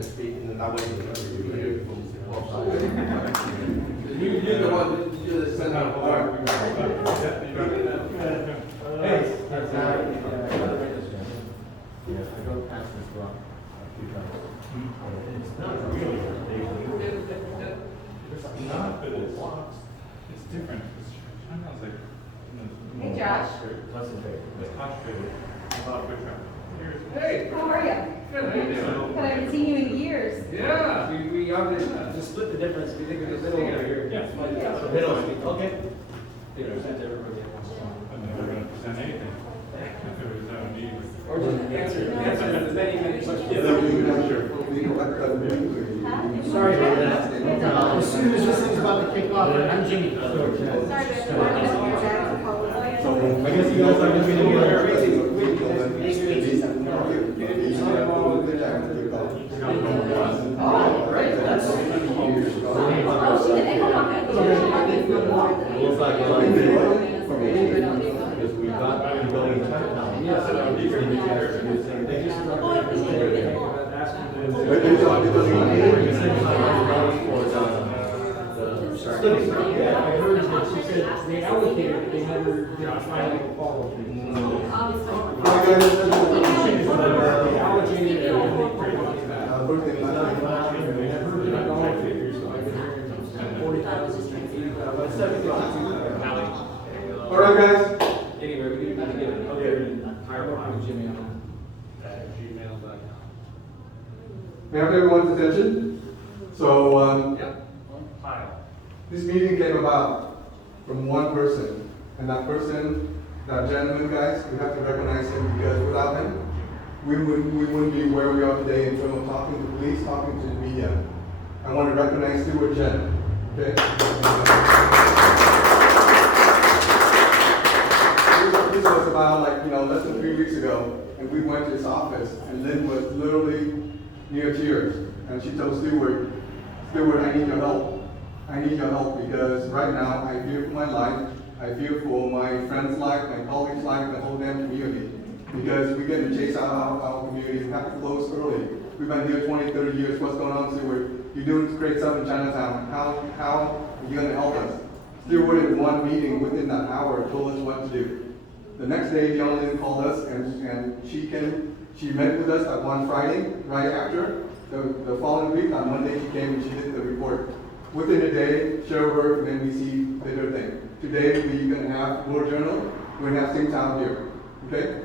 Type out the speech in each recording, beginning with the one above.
and speak in that way. You're the one that you just sent out. Hey, that's not. Yeah, I go past this rock a few times. It's not really a big deal. It's not, but it's different. Chinatown's like, Hey, Josh. Less than big. it's concentrated. A lot of good traffic. Hey, How are you? good, how you doing? I haven't seen you in years. Yeah. We obviously just split the difference. We think of the middle over here. Yeah. The middle, okay. They present to everybody at once. I'm never going to present anything. If it was that me. Or just answer as many questions. Sorry about that. As soon as this thing's about to kick off, I'm Jimmy. Sorry, but I guess you guys are going to be together. Because we got the building in Chinatown. Yes. I heard that she said they allocated, they never finally followed. They allocated All right, guys. Anyway, we need to get another higher with Jimmy on gmail.com. May I have everyone's attention? So, this meeting came about from one person, and that person, that gentleman, guys, we have to recognize him because without him, we wouldn't be where we are today in terms of talking to the police, talking to the media. I want to recognize Stewart Jen. Okay? This was about less than 3 weeks ago, and we went to his office, and Lynn was literally near tears, and she told Stewart, I need your help. I need your help because right now I fear for my life, I fear for my friend's life, my colleagues' life, the whole damn community. Because we get to chase out our community, we have to close early. We've been here 20, 30 years, what's going on, Stewart? You're doing great stuff in Chinatown, how are you going to help us? Stewart in one meeting within that hour told us what to do. The next day, the young lady called us and she met with us that one Friday, right after. The following week, on Monday, she came and she did the report. Within a day, share work, and then we see later thing. Today, we're going to have World Journal, we're going to have Singtown here, okay?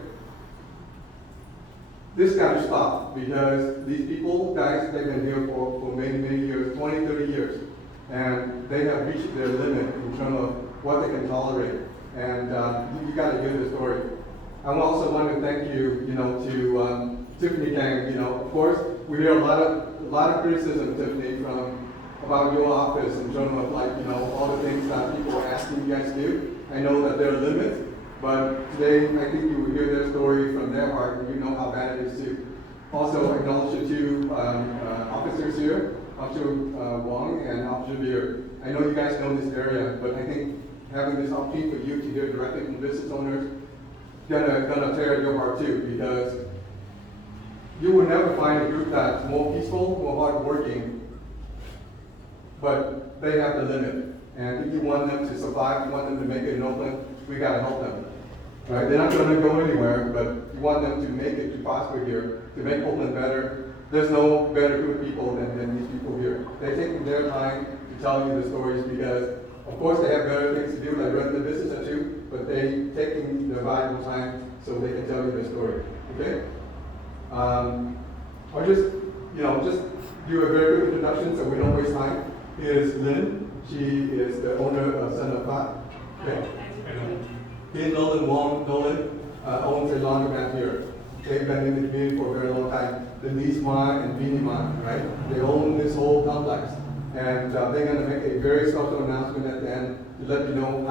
This got to stop because these people, guys, they've been here for many, many years, 20, 30 years, and they have reached their limit in terms of what they can tolerate. And you got to hear the story. I also want to thank you, to Tiffany Kang. Of course, we hear a lot of criticism, Tiffany, about your office in terms of all the things that people are asking you guys to do. I know that there are limits, but today I think you will hear their story from their heart, and you know how bad it is too. Also, acknowledge the two officers here, Officer Wong and Officer Beere. I know you guys know this area, but I think having this opportunity for you to hear directly from business owners gonna tear at your heart too, because you will never find a group that's more peaceful, more hardworking, but they have the limit. And if you want them to survive, you want them to make it in Oakland, we gotta help them. Right? They're not gonna go anywhere, but you want them to make it, to prosper here, to make Oakland better. There's no better group of people than these people here. They're taking their time to tell you the stories because, of course, they have better things to do, like run the business or two, but they taking their valuable time so they can tell you their story. Okay? I'll just do a very quick introduction so we don't waste time. Here's Lynn. She is the owner of Son of Fat. Okay. Here's Nolan Wong. Nolan owns a laundromat here. They've been in the community for a very long time. Denise Ma and Beanie Ma, right? They own this whole complex. And they're going to make a very special announcement at the end to let you know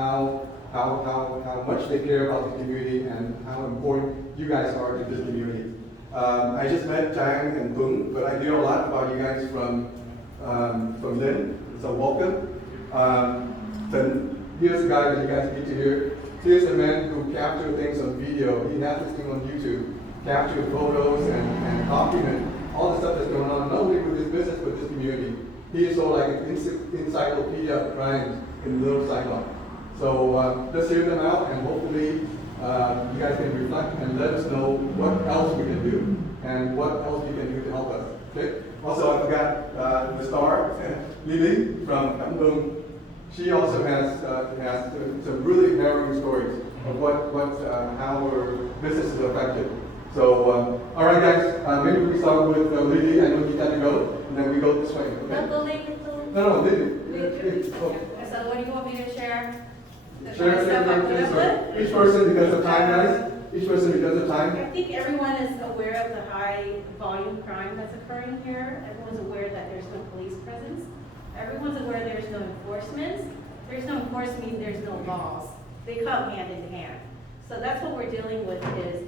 how much they care about the community and how important you guys are to this community. I just met Jang and Pung, but I hear a lot about you guys from Lynn, so welcome. Then here's the guy that you guys need to hear. Here's the man who captured things on video. He has this thing on YouTube, captured photos and document all the stuff that's going on. Nobody he is sort of like an encyclopedia of crimes in Little Saigon. So let's hear them out, and hopefully you guys can reflect and let us know what else we can do and what else you can do to help us. Okay. Also, I forgot the star, Lily from Kamlung. She also has some really harrowing stories of how her business is affected. So, all right, guys, maybe we start with Lily. I know you got to go, and then we go this way. Okay? No, Lily. So what do you want me to share? Each person, because of time, guys. Each person, because of time. I think everyone is aware of the high volume crime that's occurring here. Everyone's aware that there's no police presence. Everyone's aware there's no enforcement. There's no enforcement means there's no laws. They come hand in hand. So that's what we're dealing with is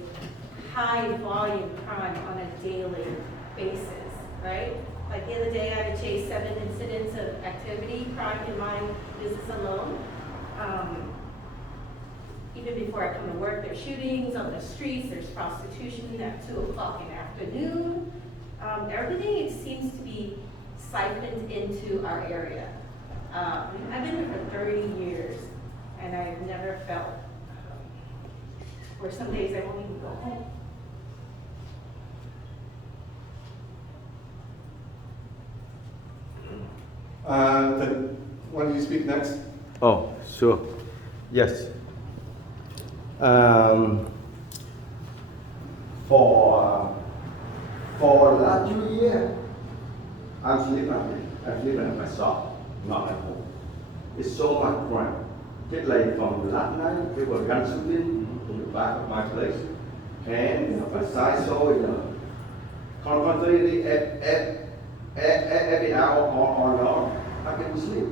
high volume crime on a daily basis, right? Like the other day I had to chase 7 incidents of activity, crime in my business alone. Even before I come to work, there's shootings on the streets, there's prostitution at 2 o'clock in the afternoon. Everything it seems to be siphoned into our area. I've been here for 30 years, and I've never felt where some days I won't even go home. Why don't you speak next? Oh, sure. Yes. For last 2 years, I'm sleeping at my shop, not at home. It's so much crime. Just like from last night, there was gun shooting in the back of my place, and I saw constantly every hour on I can sleep.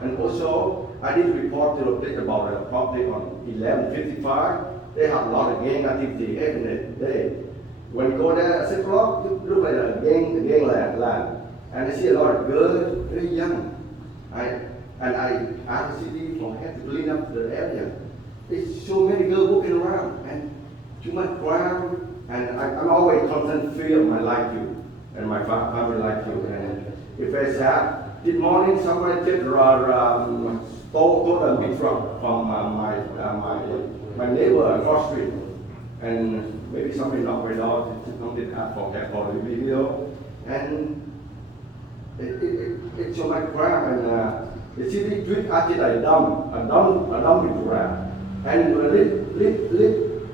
And also, I did report to the police about a property on 1155. They have a lot of gang activity every day. When you go there at 6 o'clock, you look like a gang land. And I see a lot of girls, very young. I asked the city for help to clean up the area. There's so many girls walking around and too much crime. And I'm always constant fear of my life too, and my family life too. And if I sad, this morning somebody just stole a bit from my neighbor across the street, and maybe somebody knocked my door. Something asked for the video, and it's so much crime. And the city treat us like a dump crime. And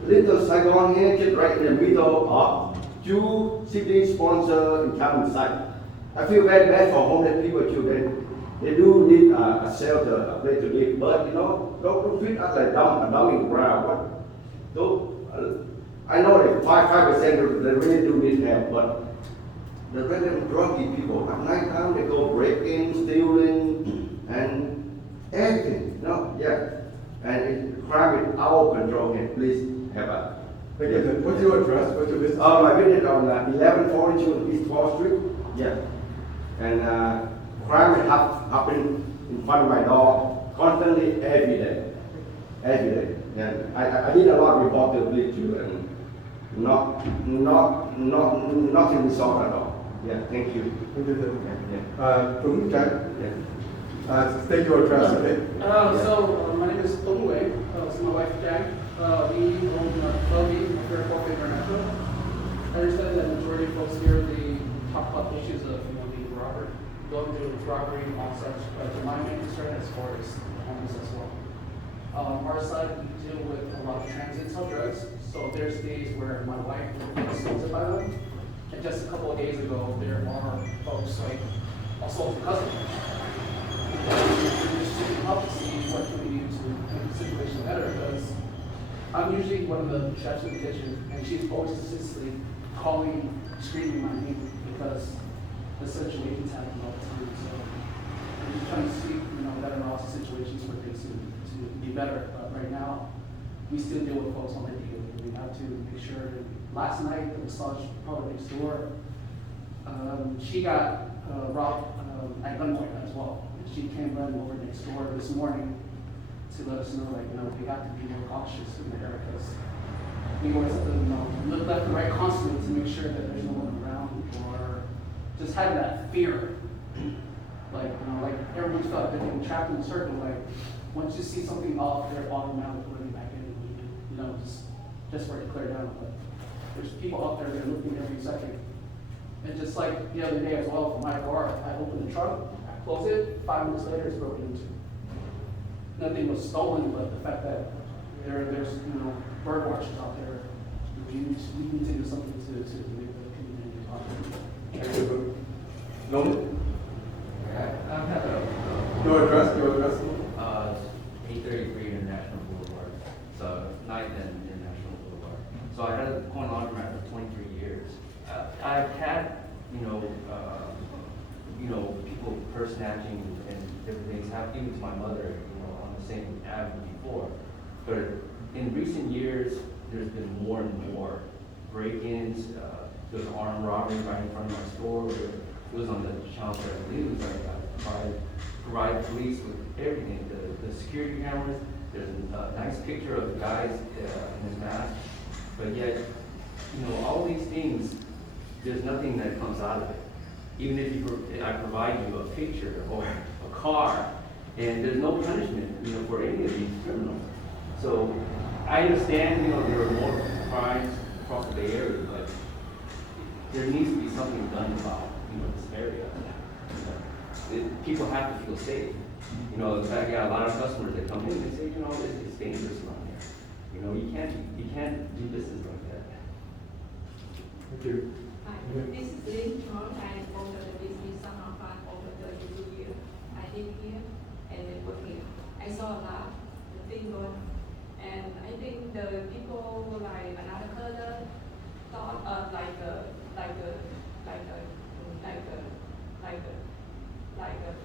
little Saigon here, just right in the middle of 2 city sponsor in town site. I feel very bad for homeless people too. They do need a shelter, a place to live, but don't treat us like a dumping ground. I know that 5% they really do need help, but the regular druggy people at night time they go breaking, stealing, and everything. And it's crime is out of control. And please help us. What's your address? What's your business? My business on 1142 East 4th Street. Yeah. And crime happen in front of my door constantly every day. And I did a lot of report to the police too, and nothing resolved at all. Yeah, thank you. From Jack. State your address, okay? My name is Tong Wei. This is my wife Jack. We own Beere International. I understand that the majority of folks here they talk about issues of being robbery, going through robbery and all such. But my main concern is for is homeless as well. Our side we deal with a lot of transits of drugs. So there's days where my wife will be assaulted by them. And just a couple of days ago, there are folks like assaulted cousins. Just to help see what can we do to make the situation better, because I'm usually one of the chefs in the kitchen, and she's always consistently calling, screaming my name because the situation's happening all the time. So I'm just trying to see, better off situations for things to be better. But right now, we still deal with folks on the deal. We have to make sure. Last night, the massage parlor next door, she got robbed at gunpoint as well. She came running over next door this morning to let us know, we have to be more cautious in the area because we always have to, look left and right constantly to make sure that there's no one around or just having that fear. Like, like everyone's felt like they've been trapped in a circle, like, once you see something off, they're automatically running back in, just for it to clear down, but there's people out there that are looking every second. And just like the other day as well, for my car, I opened the trunk, I close it, 5 minutes later, it's broken into. Nothing was stolen, but the fact that there's bird watchers out there, we need to do something to make the community talk. Thank you. Norman? I've had Your address, 833 International Boulevard, so 9th and International Boulevard. So I had a coin laundromat for 23 years. I've had, people purse snatching and different things happen, even to my mother, on the same avenue before. But in recent years, there's been more and more break-ins. There was an armed robbery right in front of my store. It was on the channel that I believe it was like provide police with everything. The security cameras. There's a nice picture of the guys in his mask. But yet, all these things, there's nothing that comes out of it. Even if I provide you a picture or a car, and there's no punishment, for any of these criminals. So I understand, there are more crimes across the Bay Area, but there needs to be something done about, this area. People have to feel safe. In fact, I got a lot of customers that come in and say, it's dangerous around here. You can't do business like that. Thank you. Hi, this is Lynn Chong. I owned the business somehow over 32 years. I live here and I work here. I saw a lot of things going on. And I think the people like another color thought of like a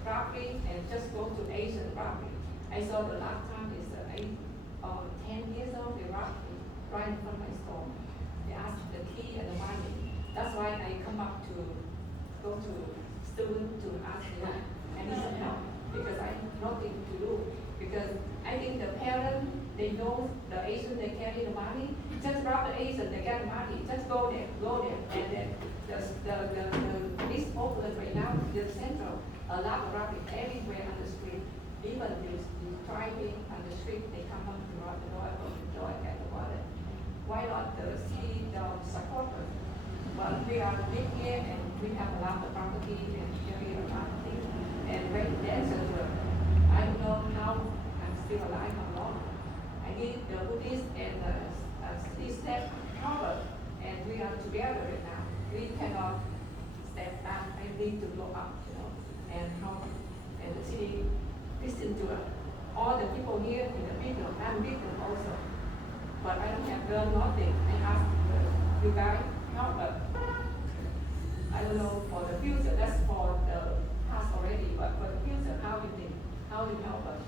robbery and just go to Asian robbery. I saw the last time is 10 years old, they robbed me right in front of my store. They asked the key and the money. That's why I come up to go to student to ask them, I need some help because I have nothing to do. Because I think the parents, they know the Asian, they carry the money. Just rob the Asian, they get the money. Just go there. And then the list open right now, the central, a lot of robbery everywhere on the street. Even this driving on the street, they come up to rob the door, open the door, and get the wallet. Why not the city support us? Well, we are live here and we have a lot of property and carry a lot of things. And right dances, I don't know how I'm still alive or not. I need the Buddhist and the city step forward, and we are together right now. We cannot step back. I need to go up, and help, and the city listen to us. All the people here in the victim, I'm victim also, but I don't have done nothing. I ask you guys help us. I don't know for the future. That's for the past already, but for the future, how do you help us?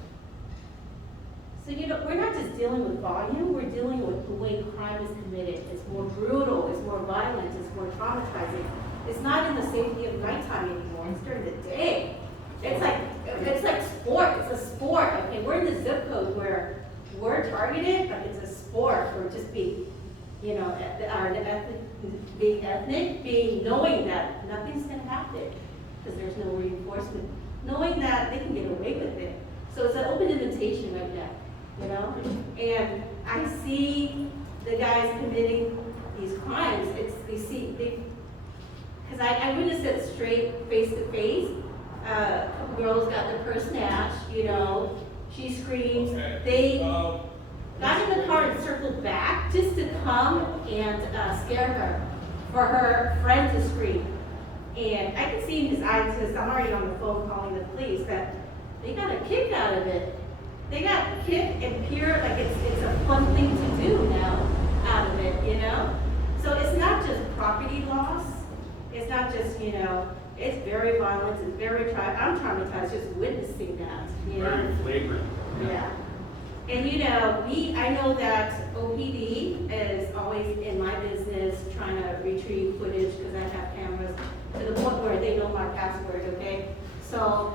So, we're not just dealing with volume, we're dealing with the way crime is committed. It's more brutal, it's more violent, it's more traumatizing. It's not in the safety of nighttime anymore, it's during the day. It's like sport, it's a sport. Okay, we're in the zip code where we're targeted, but it's a sport. We're just being, being ethnic, knowing that nothing's gonna happen because there's no reinforcement, knowing that they can get away with it. So it's an open invitation right now. And I see the guys committing these crimes. Because I witnessed it straight face to face. A couple girls got their purse snatched, she screams. They got in the car and circled back just to come and scare her, for her friend to scream. And I can see in his eyes, because I'm already on the phone calling the police, that they got a kick out of it. They got kicked and pure, like it's a fun thing to do now out of it, So it's not just property loss. It's not just, it's very violent, it's very I'm traumatized just witnessing that, Very flagrant. Yeah. And I know that OPD is always in my business trying to retrieve footage because I have cameras to the point where they know my password, okay? So,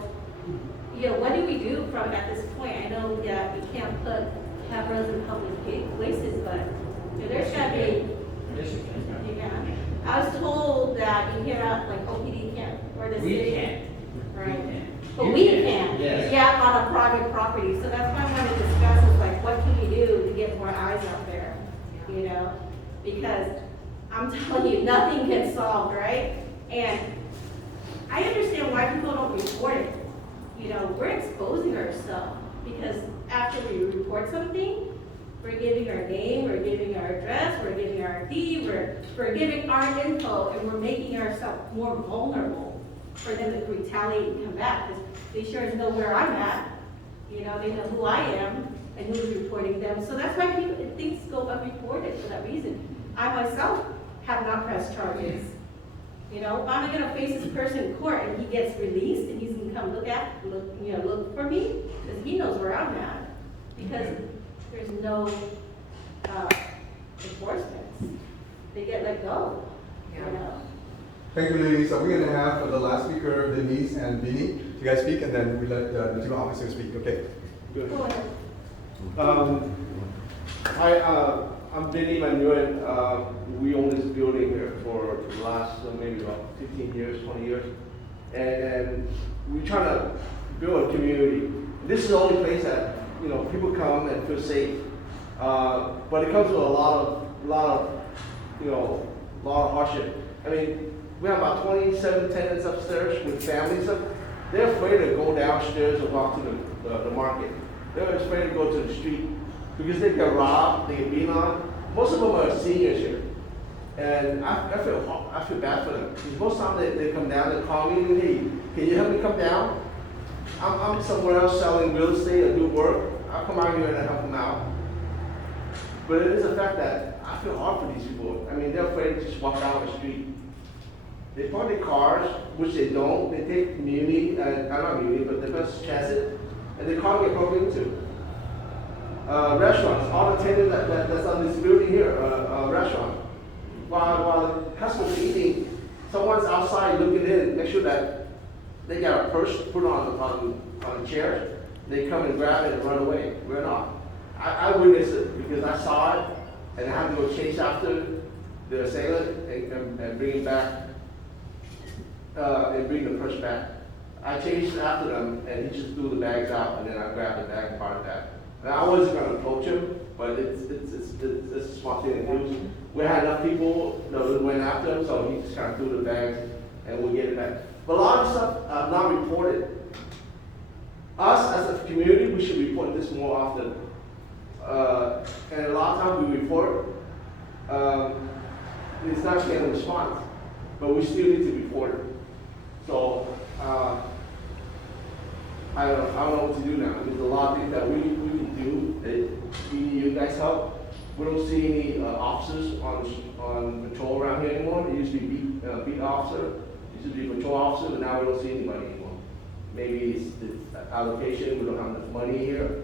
what do we do at this point? I know that we can't put cameras in public places, but there's got to be. Yeah. I was told that you hear out like OPD can't, or the city. We can't. Right. We can't. But You we can, can, yes. yeah, on a private property, so that's why I want to discuss is like, what can you do to get more eyes out there, you know? Because I'm telling you, nothing gets solved, right? And I understand why people don't report it. You know, we're exposing ourselves, because after we report something, we're giving our name, we're giving our address, we're giving our ID, we're giving our info, and we're making ourselves more vulnerable for them to retaliate and come back, because they sure know where I'm at. You know, they know who I am and who's reporting them. So that's why things go unreported for that reason. I myself have not pressed charges. You know, I'm not gonna face this person in court and he gets released and he's gonna come look for me, because he knows where I'm at. Because there's no enforcement. They get let go, you know. Thank you, ladies. So we're gonna have for the last speaker, Denise and Vinny. You guys speak, and then we let the two officers speak, okay? Good. Go ahead. Hi, I'm Vinny Manuel. We own this building here for the last maybe about 15 years, 20 years. And we're trying to build a community. This is the only place that, you know, people come and feel safe. But it comes with a lot of hardship. I mean, we have about 27 tenants upstairs with families up. They're afraid to go downstairs or walk to the market. They're afraid to go to the street because they get robbed, they get beaten on. Most of them are seniors here. And I feel bad for them. Because most of the time they come down and call me, hey, can you help me come down? I'm somewhere else selling real estate or do work. I'll come out here and help them out. But it is a fact that I feel hard for these people. I mean, they're afraid to just walk down the street. They park their cars, which they don't. They take Muni, not Muni, but the bus transit, and the car get broken into. Restaurants, all the tenants that's on this building here, restaurant. While the customers eating, someone's outside looking in, make sure that they got a purse put on a chair. They come and grab it and run away. We're not. I witnessed it because I saw it, and I had to go chase after the assailant and bring it back. And bring the purse back. I chased after them, and he just threw the bags out, and then I grabbed the bag and part of that. And I wasn't going to approach him, but it's a smart thing to do. We had enough people that went after him, so he just kind of threw the bags, and we get it back. But a lot of stuff not reported. Us as a community, we should report this more often. And a lot of times we report, it's not getting a response, but we still need to report it. So, I don't know what to do now. There's a lot of things that we can do. We need you guys' help. We don't see any officers on patrol around here anymore. It used to be beat officer, it used to be patrol officer, but now we don't see anybody anymore. Maybe it's the allocation, we don't have enough money here,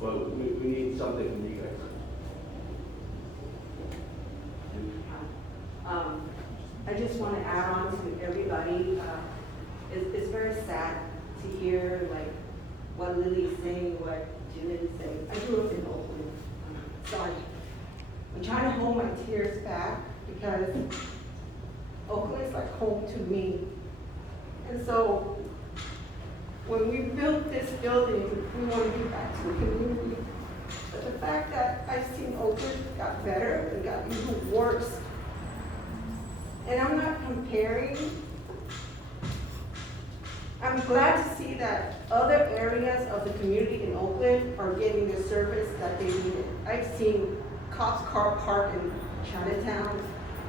but we need something from you guys. I just want to add on to everybody. It's very sad to hear like what Lily's saying, what Janet is saying. I grew up in Oakland. Sorry. I'm trying to hold my tears back because Oakland is like home to me. And so when we built this building, we want to give back to the community. But the fact that I've seen Oakland got better and got even worse. And I'm not comparing. I'm glad to see that other areas of the community in Oakland are getting the service that they needed. I've seen cops car park in Chinatown.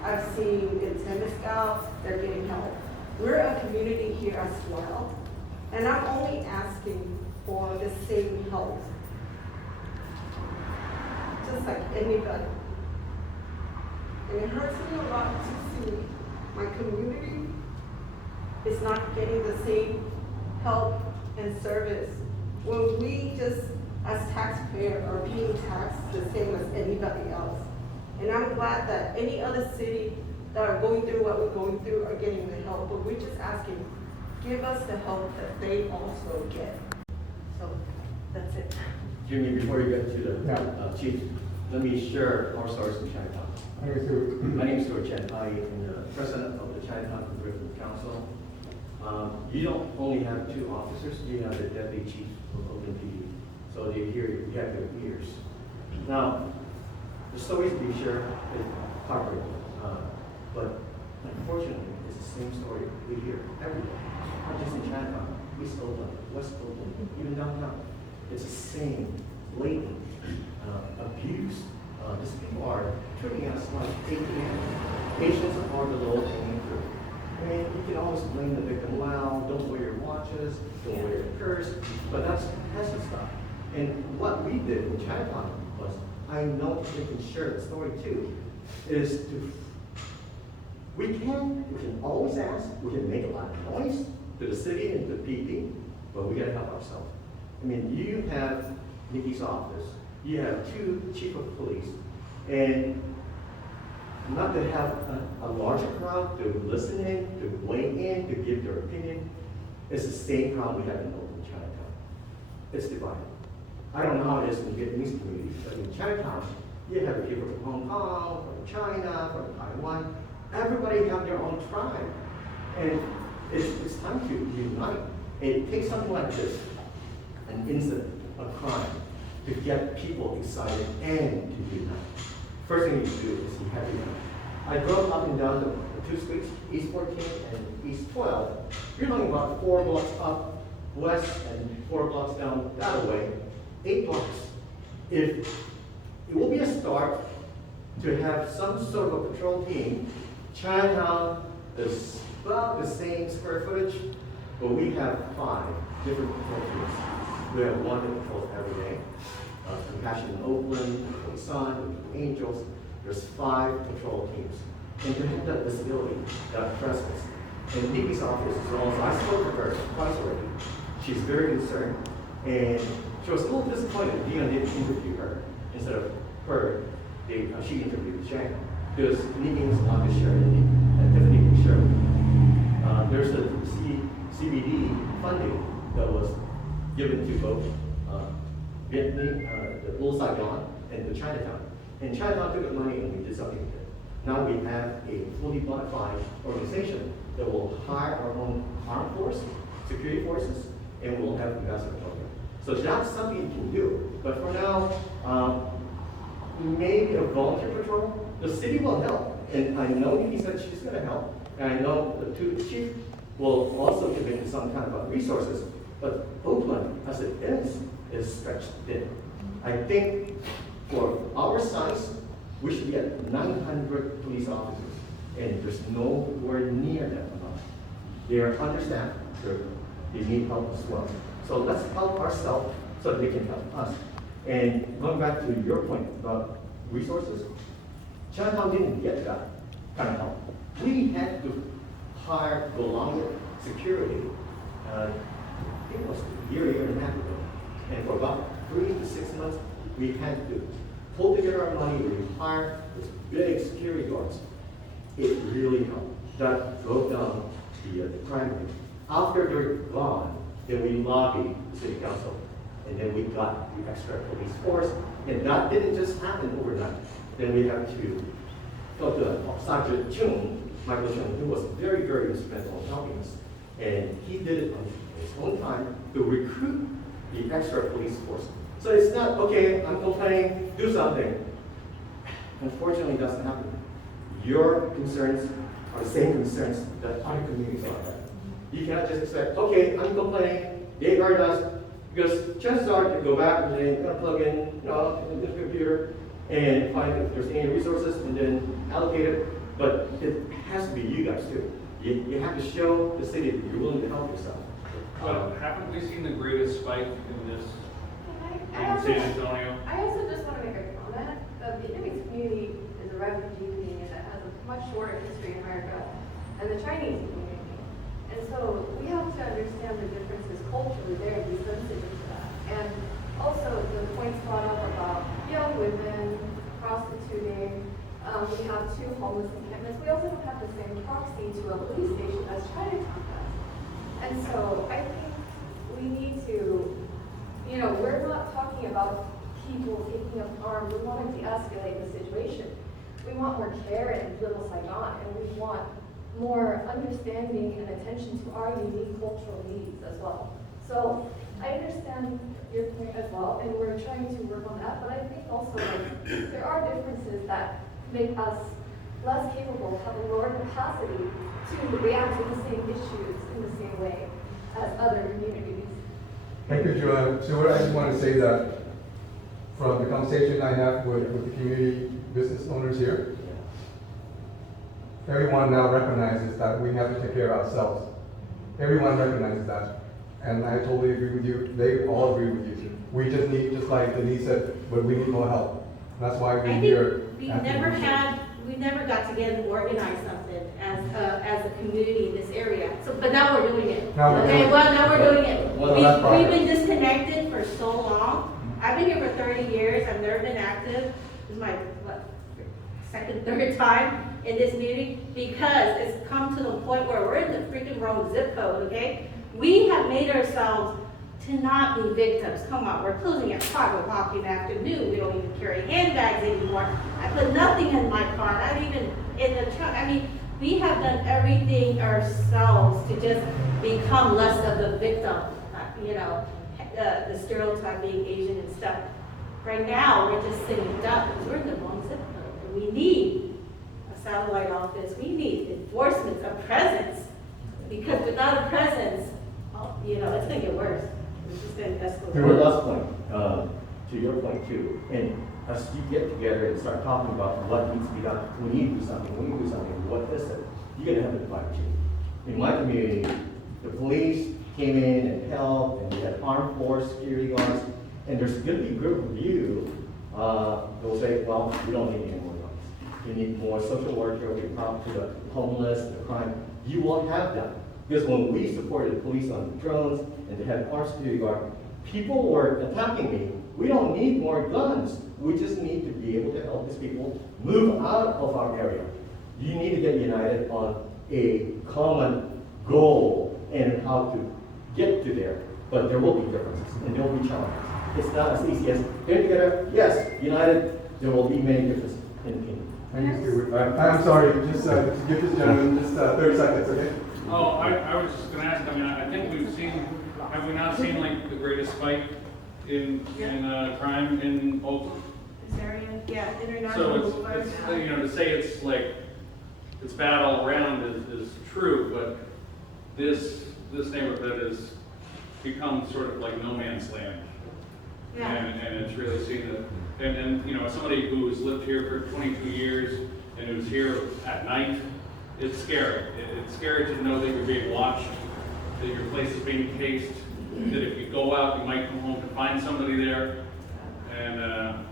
I've seen in Temescal, they're getting help. We're a community here as well. And I'm only asking for the same help. Just like anybody. And it hurts me a lot to see my community is not getting the same help and service when we just, as taxpayers, are being taxed the same as anybody else. And I'm glad that any other city that are going through what we're going through are getting the help, but we're just asking, give us the help that they also get. So that's it. Jimmy, before you get to the chief, let me share our stories in Chinatown. My name is Stuart Chen. I am the president of the Chinatown Conservative Council. you don't only have 2 officers, you have the deputy chief of Oakland PD. So they hear you, you have their ears. Now, the stories we share is heartbreaking, but unfortunately, it's the same story we hear everywhere. Not just in Chinatown, East Oakland, West Oakland, even downtown. It's the same blatant abuse. These people are treating us like ATM. Patients are the low hanging fruit. I mean, you can always blame the victim. Well, don't wear your watches, don't wear your purse, but that's peasant stuff. And what we did in Chinatown was, I know they can share the story too, is to, we can always ask, we can make a lot of noise to the city and to the PD, but we gotta help ourselves. I mean, you have Nikki's office, you have 2 chief of police, and not to have a larger crowd to listen in, to weigh in, to give their opinion. It's the same crowd we have in Oakland, Chinatown. It's divided. I don't know how it is in the Vietnamese community, but in Chinatown, you have people from Hong Kong, from China, from Taiwan. Everybody have their own tribe. And it's time to unite. It takes something like this, an incident, a crime, to get people excited and to unite. First thing you do is you have to unite. I drove up and down the 2 streets, East 14 and East 12. You're talking about 4 blocks up west and 4 blocks down that way, 8 blocks. If it will be a start to have some sort of a patrol team. Chinatown is about the same square footage, but we have 5 different patrol teams. We have one that patrols every day. Compassion in Oakland, Sun, Angels. There's 5 patrol teams. And to have that visibility, that presence. And Nikki's office as well, so I spoke to her twice already. She's very concerned. And she was a little disappointed Dion didn't interview her. Instead of her, she interviewed Shang. Because Nikki was not to share anything, and Tiffany can share it. There's a CBD funding that was given to both Vietnam, the old Saigon, and the Chinatown. And Chinatown took the money and we did something with it. Now we have a fully bona fide organization that will hire our own armed force, security forces, and we'll have investment program. So that's something you can do. But for now, maybe a volunteer patrol. The city will help, and I know Nikki said she's going to help, and I know the chief will also commit some kind of resources. But Oakland, as it is stretched thin. I think for our size, we should be at 900 police officers, and there's nowhere near that amount. They are understaffed, they need help as well. So let's help ourselves so that they can help us. And going back to your point about resources, Chinatown didn't get that kind of help. We had to hire belonging security, I think it was a year and a half ago. And for about 3 to 6 months, we had to pull together our money, we hired these big security guards. It really helped. That drove down the crime rate. After they're gone, then we lobbied the city council, and then we got the extra police force, and that didn't just happen overnight. Then we have to talk to Sergeant Chung, Michael Chung, who was very, very instrumental in helping us, and he did it on his own time to recruit the extra police force. So it's not, okay, I'm complaining, do something. Unfortunately, it doesn't happen. Your concerns are the same concerns that other communities are having. You cannot just expect, okay, I'm complaining, they heard us, because chances are they go back and they're going to plug in, in the computer and find if there's any resources and then allocate it. But it has to be you guys too. You have to show the city that you're willing to help yourself. Haven't we seen the greatest spike in this in San Antonio? I also just want to make a comment. The Vietnamese community is a refugee community that has a much shorter history in America than the Chinese community. And so we have to understand the differences culturally there and be sensitive to that. And also the points brought up about young women, prostituting. We have 2 homeless encampments. We also don't have the same proxy to a police station as Chinatown does. And so I think we need to, we're not talking about people taking up arms. We want to de-escalate the situation. We want more care in Little Saigon, and we want more understanding and attention to our unique cultural needs as well. So I understand your point as well, and we're trying to work on that, but I think also like, there are differences that make us less capable, have a lower capacity to react to the same issues in the same way as other communities. Thank you, Joanne. So I just want to say that from the conversation I have with the community business owners here, everyone now recognizes that we have to take care of ourselves. Everyone recognizes that. And I totally agree with you. They all agree with you. We just need, just like Denise said, but we need more help. That's why we're here. We never got together and organized something as a community in this area. So, but now we're doing it. Now we're doing it. We've been disconnected for so long. I've been here for 30 years. I've never been active. This is my second, third time in this meeting because it's come to the point where we're in the freaking wrong zip code. Okay, we have made ourselves to not be victims. Come on, we're closing at 5 o'clock in the afternoon. We don't even carry handbags anymore. I put nothing in my car, not even in the truck. I mean, we have done everything ourselves to just become less of a victim. You know, the stereotype being Asian and stuff. Right now, we're just sitting duck because we're in the wrong zip code. And we need a satellite office. We need enforcement, a presence. Because without a presence, you know, it's going to get worse. It's just going to escalate. To your last point, to your point too, and as you get together and start talking about what needs to be done, we need to do something, what is it? You're going to have a fight too. In my community, the police came in and helped, and we had armed force, security guards, and there's going to be a group of you, they'll say, well, we don't need any more guns. We need more social worker, we talk to the homeless, the crime. You won't have that. Because when we supported the police on drones and they had armed security guard, people were attacking me. We don't need more guns. We just need to be able to help these people move out of our area. You need to get united on a common goal and how to get to there. But there will be differences and there will be challenges. It's not as easy as getting together, yes, united, there will be many differences in the kingdom. I'm sorry, just give this gentleman just 30 seconds, okay? Oh, I was just gonna ask, I mean, I think have we not seen like the greatest spike in crime in Oakland? This area, yeah, So international. it's, you know, to say it's like, it's bad all around is true, but this neighborhood has become sort of like no man's land. Yeah. And it's really seen that, and you know, as somebody who has lived here for 22 years and who's here at night, it's scary. It's scary to know that you're being watched, that your place is being cased, that if you go out, you might come home to find somebody there. And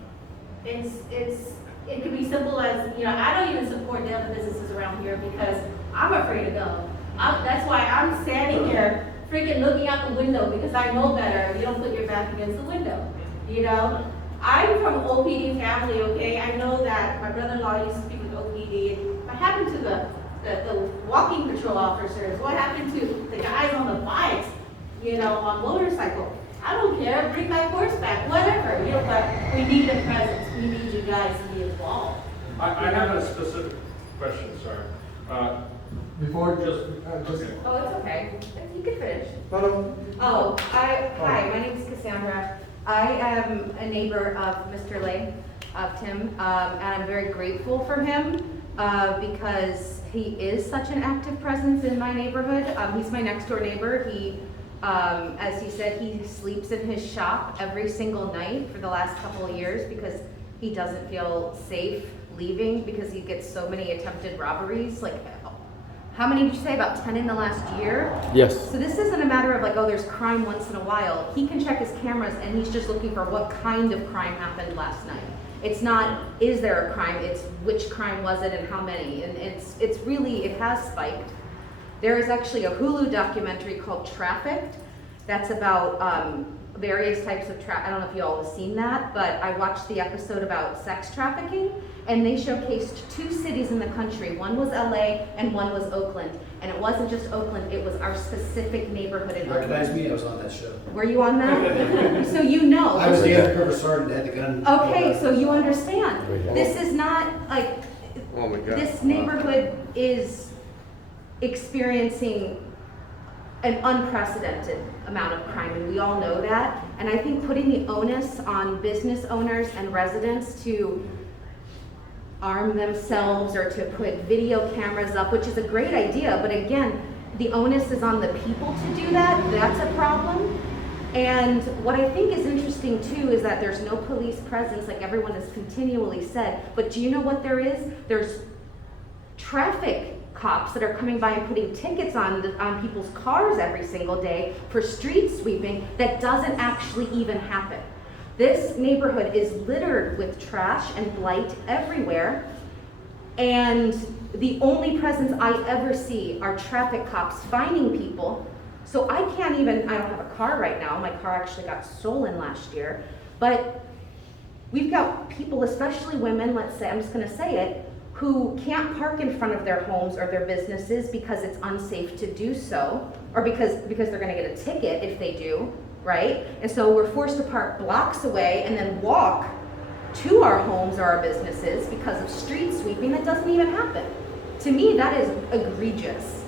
it could be simple as, you know, I don't even support the other businesses around here because I'm afraid to go. That's why I'm standing here freaking looking out the window because I know better. You don't put your back against the window, you know? I'm from OPD family, okay? I know that my brother-in-law used to speak with OPD. And what happened to the walking patrol officers? What happened to the guys on the bikes, you know, on motorcycle? I don't care, bring back horseback, whatever, you know, but we need a presence. We need you guys to be involved. I have a specific question, sorry. Before, Okay. Oh, it's okay. You can finish. No. Oh, hi, my name is Cassandra. I am a neighbor of Mr. Lay, of Tim, and I'm very grateful for him because he is such an active presence in my neighborhood. He's my next door neighbor. He, as he said, he sleeps in his shop every single night for the last couple of years because he doesn't feel safe leaving because he gets so many attempted robberies. Like, how many did you say? About 10 in the last year? Yes. So this isn't a matter of like, oh, there's crime once in a while. He can check his cameras and he's just looking for what kind of crime happened last night. It's not, is there a crime? It's which crime was it and how many? And it's really, it has spiked. There is actually a Hulu documentary called Trafficked that's about various types of I don't know if you all have seen that, but I watched the episode about sex trafficking, and they showcased 2 cities in the country. One was LA and one was Oakland. And it wasn't just Oakland, it was our specific neighborhood in Oakland. Recognize me, I was on that show. Were you on that? So you know. I was the undercover sergeant that had the gun. Okay, so you understand. This is not like, Oh my God. this neighborhood is experiencing an unprecedented amount of crime, and we all know that. And I think putting the onus on business owners and residents to arm themselves or to put video cameras up, which is a great idea, but again, the onus is on the people to do that. That's a problem. And what I think is interesting too is that there's no police presence, like everyone has continually said, but do you know what there is? There's traffic cops that are coming by and putting tickets on people's cars every single day for street sweeping that doesn't actually even happen. This neighborhood is littered with trash and blight everywhere, and the only presence I ever see are traffic cops finding people. So I don't have a car right now. My car actually got stolen last year, but we've got people, especially women, let's say, I'm just gonna say it, who can't park in front of their homes or their businesses because it's unsafe to do so, or because they're gonna get a ticket if they do, right? And so we're forced to park blocks away and then walk to our homes or our businesses because of street sweeping that doesn't even happen. To me, that is egregious.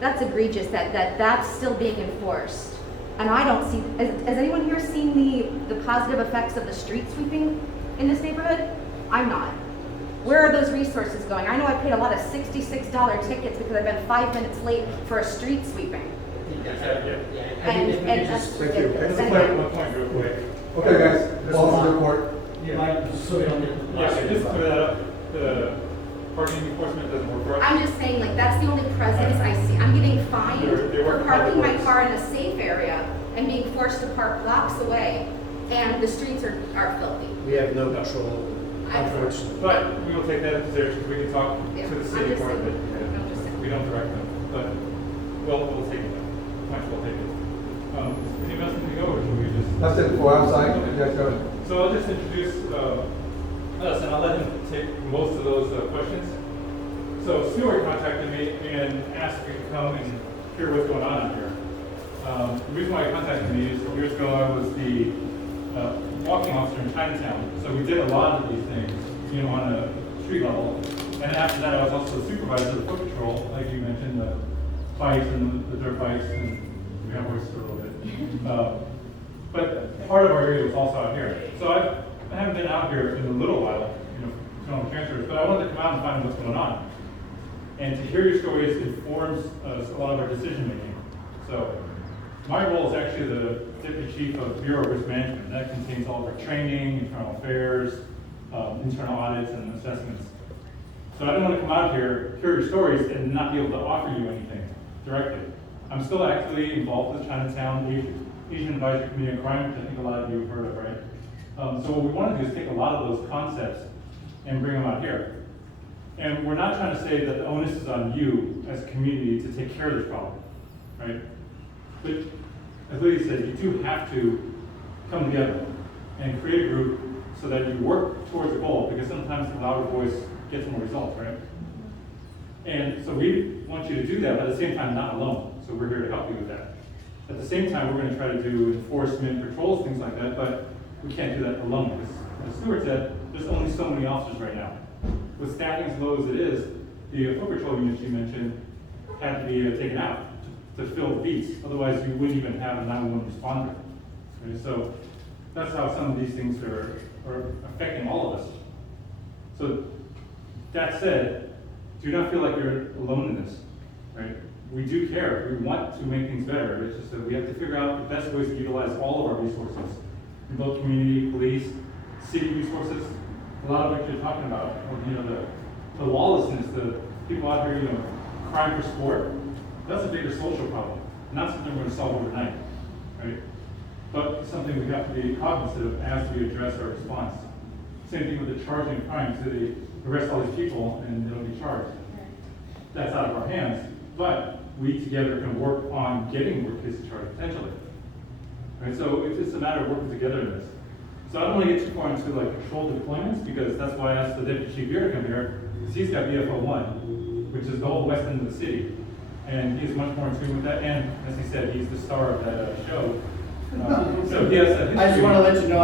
That's egregious that's still being enforced. And I don't see, has anyone here seen the positive effects of the street sweeping in this neighborhood? I'm not. Where are those resources going? I know I paid a lot of $66 tickets because I've been 5 minutes late for a street sweeping. Thank you. Let's And- play One point real quick. Okay, guys, policy report. So we don't get. Yeah, just clear that up, the parking enforcement doesn't work for us. I'm just saying, like, that's the only presence I see. I'm getting fined They work for parking my public works. car in a safe area and being forced to park blocks away, and the streets are filthy. We have no control, unfortunately. But we will take that into consideration, we can talk Yeah, to the I'm city just part of it. saying. I'm just saying. We don't direct them, but we'll take it. Might as well take it. Anyone else need to go, or should we just? That's it for outside. Yes, go ahead. So I'll just introduce us, and I'll let him take most of those questions. So Stuart contacted me and asked if we could come and hear what's going on out here. The reason why he contacted me is years ago I was the walking officer in Chinatown. So we did a lot of these things, on a street level. And after that, I was also the supervisor of the foot patrol, like you mentioned, the bikes and the dirt bikes, and we have horses for a little bit. But part of our area was also out here. So I haven't been out here in a little while, film transfers, but I wanted to come out and find what's going on. And to hear your stories informs us a lot of our decision making. So my role is actually the Deputy Chief of Bureau of Risk Management. That contains all of our training, internal affairs, internal audits, and assessments. So I don't want to come out here, hear your stories, and not be able to offer you anything directly. I'm still actively involved with Chinatown Asian Advisory Committee on Crime, which I think a lot of you have heard of, right? So what we want to do is take a lot of those concepts and bring them out here. And we're not trying to say that the onus is on you as a community to take care of this problem, right? But as Lydia said, you do have to come together and create a group so that you work towards a goal, because sometimes the louder voice gets more results, right? And so we want you to do that, but at the same time, not alone. So we're here to help you with that. At the same time, we're going to try to do enforcement, patrols, things like that, but we can't do that alone, because as Stuart said, there's only so many officers right now. With staffing as low as it is, the foot patrol units you mentioned had to be taken out to fill the beats. Otherwise, you wouldn't even have a 911 responder. Okay, so that's how some of these things are affecting all of us. So that said, do not feel like you're alone in this, right? We do care. We want to make things better. It's just that we have to figure out the best ways to utilize all of our resources, in both community, police, city resources. A lot of what you're talking about, the lawlessness, the people out here, crime for sport. That's a bigger social problem, not something we're going to solve overnight, right? But something we have to be cognizant of as we address our response. Same thing with the charging of crime. So they arrest all these people and they'll be charged. That's out of our hands, but we together can work on getting more cases charged potentially. Right? So it's just a matter of working together in this. So I don't want to get too far into controlled deployments, because that's why I asked the Deputy Chief Beere to come here, because he's got BFO 1, which is the whole west end of the city. And he's much more in tune with that, and as he said, he's the star of that show. So he has a history. I just want to let you know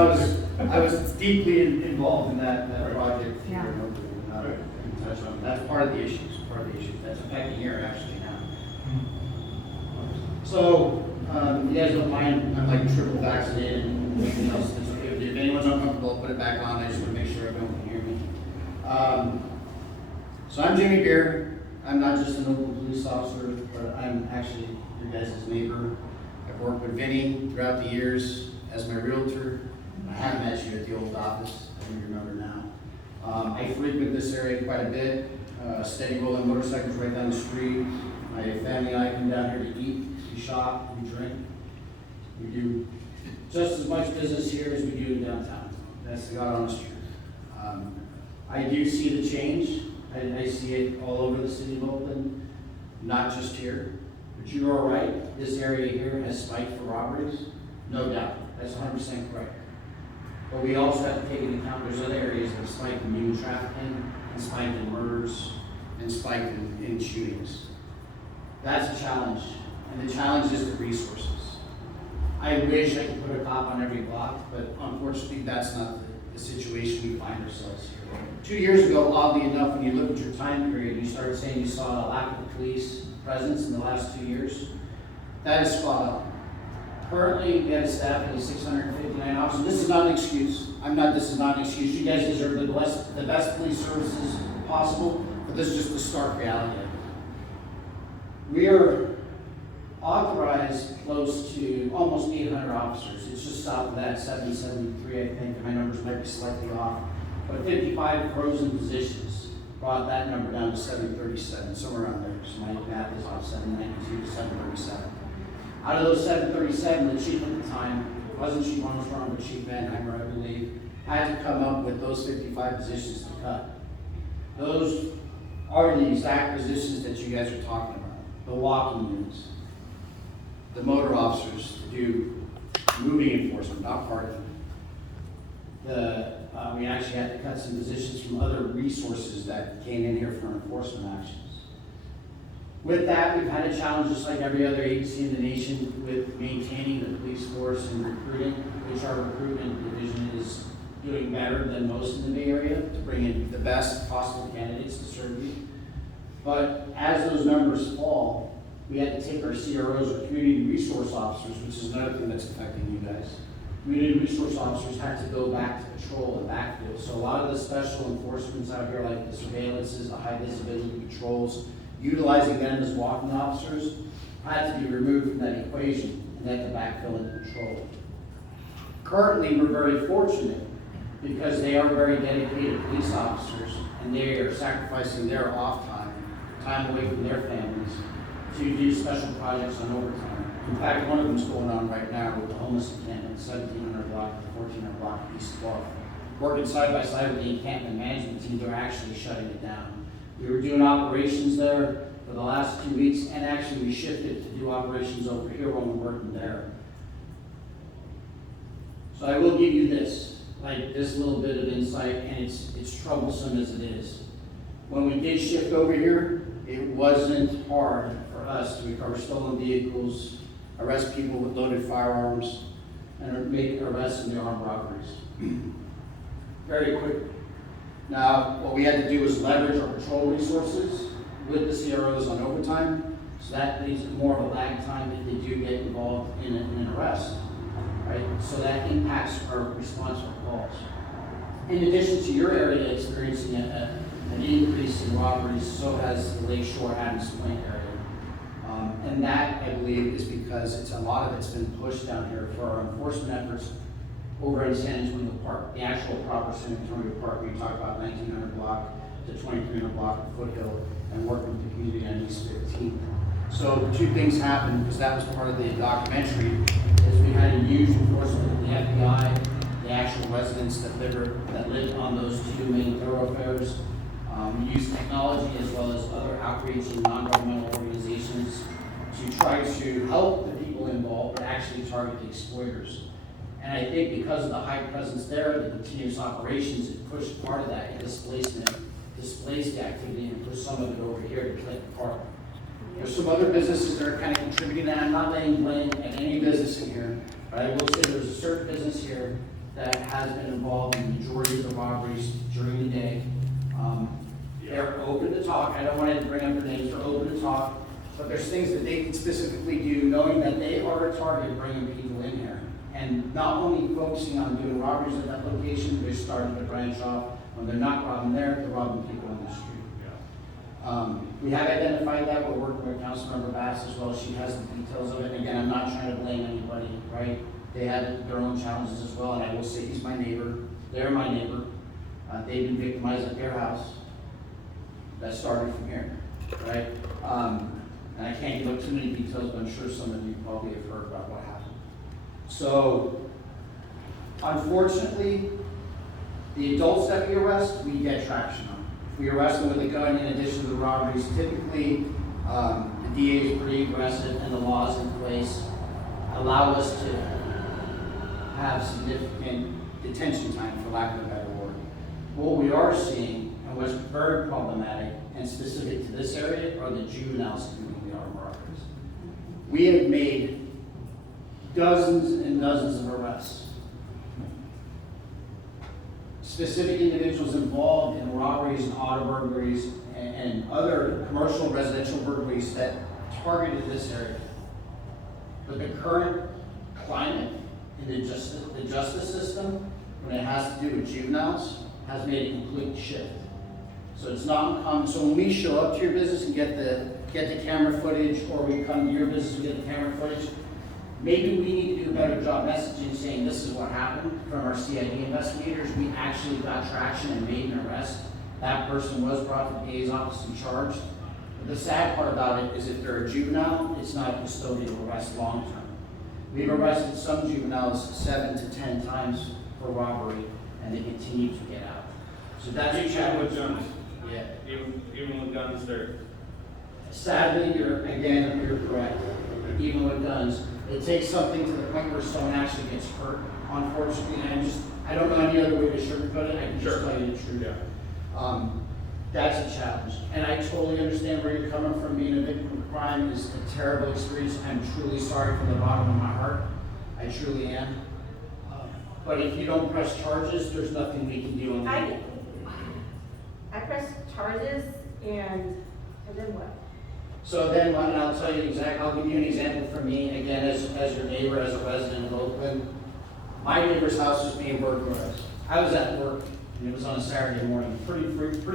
I was deeply involved in that project. Yeah. That's part of the issues, that's affecting here actually now. So, you guys don't mind, I'm like triple vaccinated, anything else, if anyone's uncomfortable, put it back on, I just wanna make sure everyone can hear me. So I'm Jimmy Beere, I'm not just an Oakland police officer, but I'm actually your guys' neighbor. I've worked with Vinny throughout the years as my realtor. I haven't met you at the old office, I don't remember now. I frequent this area quite a bit, steady rolling motorcycles right down the street. My family and I come down here to eat, we shop, we drink. We do just as much business here as we do in downtown. That's the God honest truth. I do see the change. I see it all over the city of Oakland, not just here. But you are right, this area here has spiked for robberies, no doubt. That's 100% correct. But we also have to take into account there's other areas that have spiked in human trafficking, and spiked in murders, and spiked in shootings. That's a challenge, and the challenge is the resources. I wish I could put a cop on every block, but unfortunately that's not the situation we find ourselves here. 2 years ago, oddly enough, when you look at your time period, you started saying you saw a lack of police presence in the last 2 years. That is spot on. Currently, we have a staff of 659 officers. This is not an excuse. This is not an excuse. You guys deserve the best police services possible, but this is just the stark reality of it. We are authorized close to almost 800 officers. It's just south of that, 773, I think. My numbers might be slightly off. But 55 frozen positions brought that number down to 737, somewhere around there. So my math is off, 792 to 737. Out of those 737, the chief at the time, it wasn't Chief Armstrong, but Chief Van Heimer, I believe, had to come up with those 55 positions to cut. Those are the exact positions that you guys are talking about. The walking units, the motor officers to do moving enforcement, not parking. We actually had to cut some positions from other resources that came in here for enforcement actions. With that, we've had a challenge, just like every other agency in the nation, with maintaining the police force and recruiting, which our recruitment division is doing better than most in the Bay Area to bring in the best possible candidates to serve you. But as those numbers fall, we had to take our CROs, or community resource officers, which is another thing that's affecting you guys. Community resource officers had to go back to patrol and backfill. So a lot of the special enforcements out here, like the surveillances, the high visibility patrols, utilizing them as walking officers, had to be removed from that equation and had to backfill and patrol. Currently, we're very fortunate because they are very dedicated police officers and they are sacrificing their off time away from their families to do special projects on overtime. In fact, one of them's going on right now with the homeless encampment, 1700 block, 1400 block, East 12. Working side by side with the encampment management team, they're actually shutting it down. We were doing operations there for the last 2 weeks, and actually we shifted to do operations over here when we're working there. So I will give you this, like this little bit of insight, and it's troublesome as it is. When we did shift over here, it wasn't hard for us to recover stolen vehicles, arrest people with loaded firearms, and make arrests in the armed robberies very quickly. Now, what we had to do was leverage our patrol resources with the CROs on overtime, so that leaves more of a lag time if they do get involved in an arrest, right? So that impacts our response to calls. In addition to your area experiencing an increase in robberies, so has the Lakeshore Adams Point area. And that, I believe, is because a lot of it's been pushed down here for our enforcement efforts over in San Antonio Park, the actual proper San Antonio Park. We talk about 1900 block to 2300 block of Foothill and working with the community on East 15th. So 2 things happened, because that was part of the documentary, is we had a huge enforcement of the FBI, the actual residents that lived on those 2 main thoroughfares. We used technology as well as other outreach and non-governmental organizations to try to help the people involved, but actually target the exploiters. And I think because of the high presence there, the continuous operations, it pushed part of that displaced the activity and pushed some of it over here to Clifford Park. There's some other businesses that are kind of contributing, and I'm not laying blame at any business in here, but I will say there's a certain business here that has been involved in the majority of the robberies during the day. They're open to talk. I don't want to bring up their names. They're open to talk. But there's things that they can specifically do, knowing that they are a target bringing people in here. And not only focusing on doing robberies at that location, they're starting to branch off. When they're not robbing there, they're robbing people on the street. We have identified that. We're working with Councilmember Bass as well. She has the details of it. And again, I'm not trying to blame anybody, right? They had their own challenges as well. And I will say he's my neighbor. They're my neighbor. They've been victimized at their house. That started from here, right? And I can't give up too many details, but I'm sure some of you probably have heard about what happened. So, unfortunately, the adults that we arrest, we get traction on. If we arrest them with a gun in addition to the robberies, typically the DA is pretty aggressive and the laws in place allow us to have significant detention time, for lack of a better word. What we are seeing, and what's very problematic and specific to this area, are the juveniles committing the armed robberies. We have made dozens and dozens of arrests. Specific individuals involved in robberies and auto burglaries and other commercial and residential burglaries that targeted this area. But the current climate in the justice system, when it has to do with juveniles, has made a complete shift. So it's not uncommon. So when we show up to your business and get the camera footage, or we come to your business and get the camera footage, maybe we need to do a better job messaging, saying this is what happened from our CID investigators. We actually got traction and made an arrest. That person was brought to the DA's office and charged. But the sad part about it is if they're a juvenile, it's not a custodial arrest long term. We've arrested some juveniles 7 to 10 times for robbery, and they continue to get out. So that's a challenge. With guns. Yeah. Even with guns, they're. Sadly, you're correct. Even with guns, it takes something to the point where someone actually gets hurt, unfortunately. And I don't know any other way to sugarcoat it. I can just tell you the truth. Yeah. That's a challenge. And I totally understand where you're coming from. Being a victim of crime is a terrible experience. I'm truly sorry from the bottom of my heart. I truly am. But if you don't press charges, there's nothing we can do on that. I press charges and then what? So then, what, and I'll tell you exactly, I'll give you an example from me, again, as your neighbor, as a resident of Oakland. My neighbor's house was being burglarized. I was at work, and it was on a Saturday morning, pretty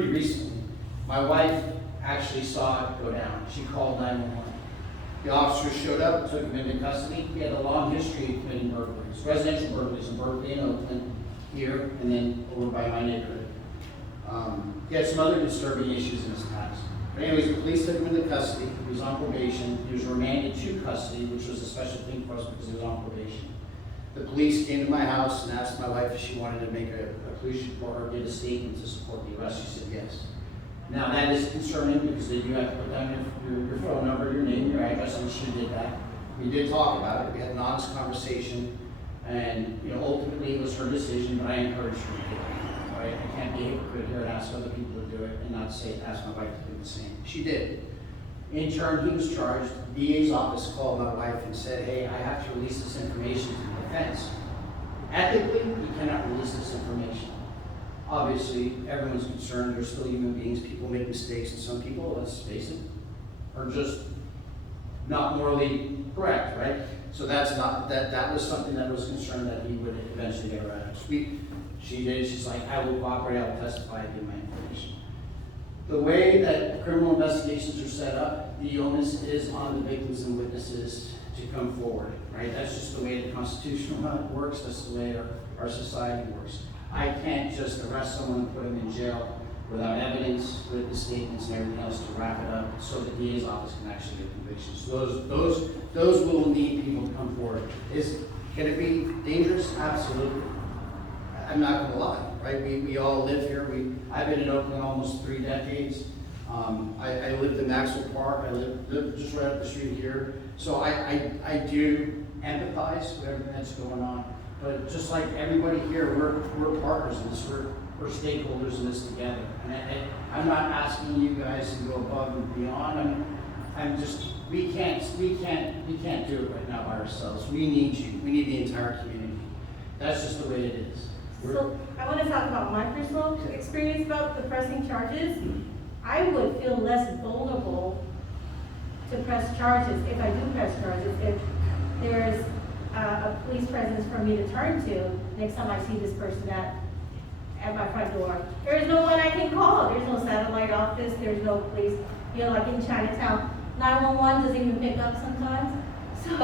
recently. My wife actually saw it go down. She called 911. The officers showed up, took him into custody. He had a long history of committing burglaries, residential burglaries in Berkeley and Oakland, here, and then over by my neighborhood. He had some other disturbing issues in his past. But anyways, the police took him into custody. He was on probation. He was remanded to custody, which was a special thing for us because he was on probation. The police came to my house and asked my wife if she wanted to make a police report or get a statement to support the arrest. She said yes. Now that is concerning because they do have to put down your phone number, your name, your address, and she did that. We did talk about it. We had an honest conversation, and ultimately it was her decision, but I encouraged her to do it. Right? I can't be a hypocrite here and ask other people to do it and not ask my wife to do the same. She did. In turn, he was charged. The DA's office called my wife and said, hey, I have to release this information to the defense. Ethically, you cannot release this information. Obviously, everyone's concerned. They're still human beings. People make mistakes, and some people, let's face it, are just not morally correct, right? So that was something that was concerned that he would eventually get around. She did. She's like, I will cooperate. I will testify and give my information. The way that criminal investigations are set up, the onus is on the victims and witnesses to come forward, right? That's just the way the Constitution works. That's the way our society works. I can't just arrest someone and put them in jail without evidence, witness statements, and everything else to wrap it up so the DA's office can actually get convictions. So those will need people to come forward. Can it be dangerous? Absolutely. I'm not going to lie, right? We all live here. I've been in Oakland almost 3 decades. I lived in Maxwell Park. I live just right up the street here. So I do empathize with everything that's going on. But just like everybody here, we're partners in this. We're stakeholders in this together. And I'm not asking you guys to go above and beyond. We can't do it right now by ourselves. We need you. We need the entire community. That's just the way it is. So I want to talk about my personal experience about the pressing charges. I would feel less vulnerable to press charges, if I do press charges, if there's a police presence for me to turn to next time I see this person at my front door. There's no one I can call. There's no satellite office. There's no police. You know, like in Chinatown, 911 doesn't even pick up sometimes. So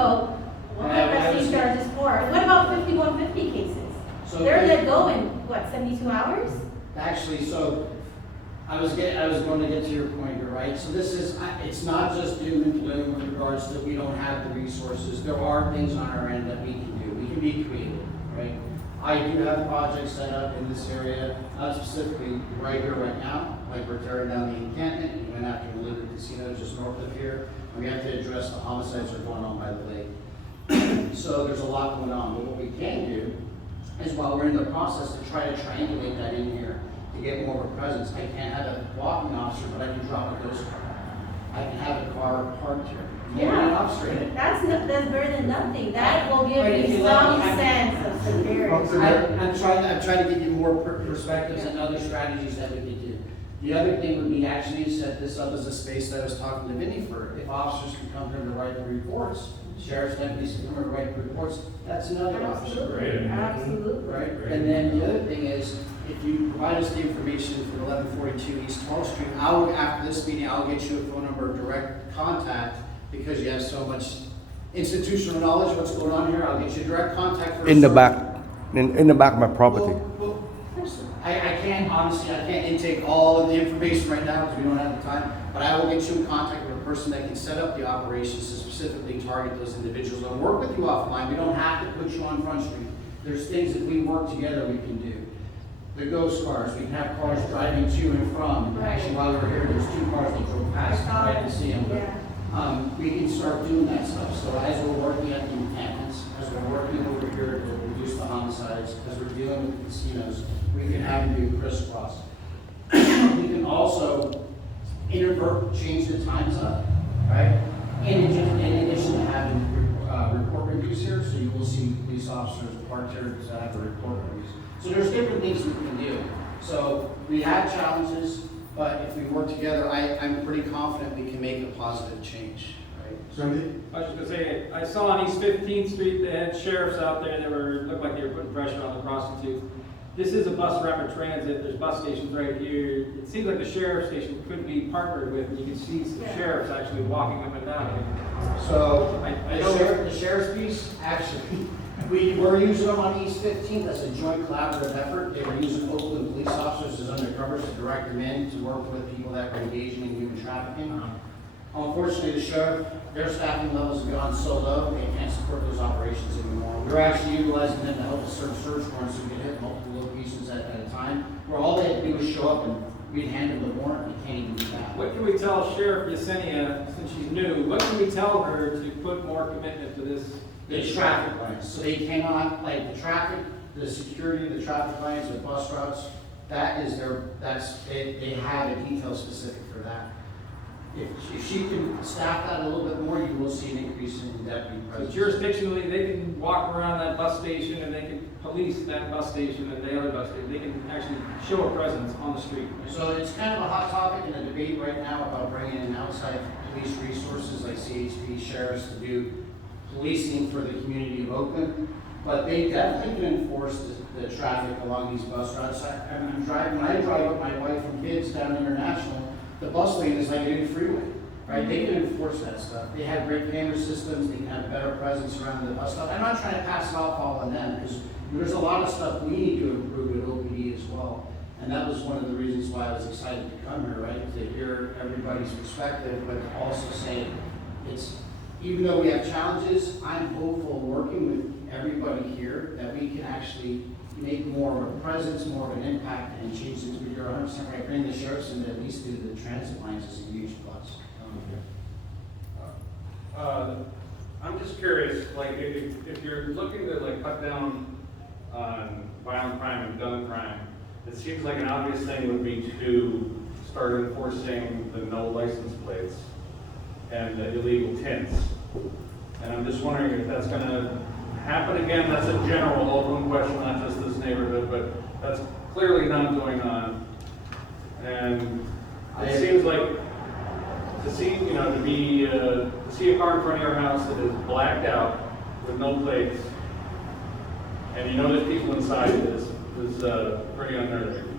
what am I pressing charges for? What about 5150 cases? So They're let go in, what, 72 hours? Actually, so I was going to get to your point here, right? So this is, it's not just doom and gloom with regards to we don't have the resources. There are things on our end that we can do. We can be creative, right? I do have projects set up in this area, not specifically right here, right now. Like we're tearing down the encampment, we went after the Liquor Casino just north of here. And we have to address the homicides that are going on by the lake. So there's a lot going on. But what we can do is while we're in the process to try to triangulate that in here to get more of a presence. I can't have a walking officer, but I can drop a ghost car. I can have a car parked here. Yeah. An officer in it. That's better than nothing. That will give Right, if you you let some me have- sense of severity. I'm trying to give you more perspectives and other strategies that we could do. The other thing would be actually to set this up as a space that I was talking to Vinny for. If officers can come here to write the reports, sheriff's deputies can come here to write the reports, that's another option. Absolutely, absolutely. Right, and then the other thing is, if you provide us the information for 1142 East 12th Street, after this meeting, I'll get you a phone number of direct contact, because you have so much institutional knowledge of what's going on here. I'll get you direct contact for In the back, in the back of my property. Well, I can't, honestly, I can't intake all of the information right now because we don't have the time, but I will get you in contact with a person that can set up the operations to specifically target those individuals and work with you offline. We don't have to put you on Front Street. There's things that we work together we can do. The ghost cars, we can have cars driving to and from. Actually, while we were here, there's 2 cars that drove past, right to see them. Yeah. We can start doing that stuff. So as we're working at the encampments, as we're working over here to reduce the homicides, as we're dealing with casinos, we can have them do crisscross. We can also change the times up, right? In addition to having report reviews here, so you will see police officers parked here to have the report reviews. So there's different things we can do. So we have challenges, but if we work together, I'm pretty confident we can make a positive change, right? Cindy? I was just gonna say, I saw on East 15th Street, they had sheriffs out there, looked like they were putting pressure on the prostitutes. This is a bus rapid transit, there's bus stations right here. It seems like the sheriff station could be partnered with, and you can see some sheriffs actually walking up and down here. So I know the sheriff's piece, actually, we're using them on East 15th as a joint collaborative effort. They were using Oakland police officers as undercovers to direct them in to work with people that were engaging in human trafficking. Unfortunately, the sheriff, their staffing levels have gone so low, they can't support those operations anymore. We're actually utilizing them to help us serve search warrants so we can hit multiple locations at a time, where all they had to do was show up and we'd hand them the warrant. We can't even do that. What can we tell Sheriff Yesenia, since she's new, what can we tell her to put more commitment to this? The traffic lights, so they cannot, like the traffic, the security, the traffic lights, the bus routes, they have a detail specific for that. If she can staff that a little bit more, you will see an increase in deputy So presence. jurisdictionally, they can walk around that bus station and they can police that bus station and the other bus station. They can actually show a presence on the street. So it's kind of a hot topic in the debate right now about bringing in outside police resources like CHP, sheriffs to do policing for the community of Oakland. But they definitely can enforce the traffic along these bus routes. When I drive with my wife and kids down International, the bus lane is like a new freeway, right? They can enforce that stuff. They have great camera systems, they can have a better presence around the bus stop. I'm not trying to pass it off all on them, because there's a lot of stuff we need to improve at OPD as well. And that was one of the reasons why I was excited to come here, right? To hear everybody's perspective, but to also say even though we have challenges, I'm hopeful working with everybody here that we can actually make more of a presence, more of an impact, and change things. But you're 100% right. Bring the sheriffs in to at least do the transit lines is a huge plus. I'm just curious, like, if you're looking to like cut down on violent crime and gun crime, it seems like an obvious thing would be to start enforcing the no license plates and the illegal tints. And I'm just wondering if that's gonna happen again. That's a general Oakland question, not just this neighborhood, but that's clearly not going on. And it seems like to see, you know, to see a car in front of your house that is blacked out with no plates, and you know there's people inside is pretty unnerving.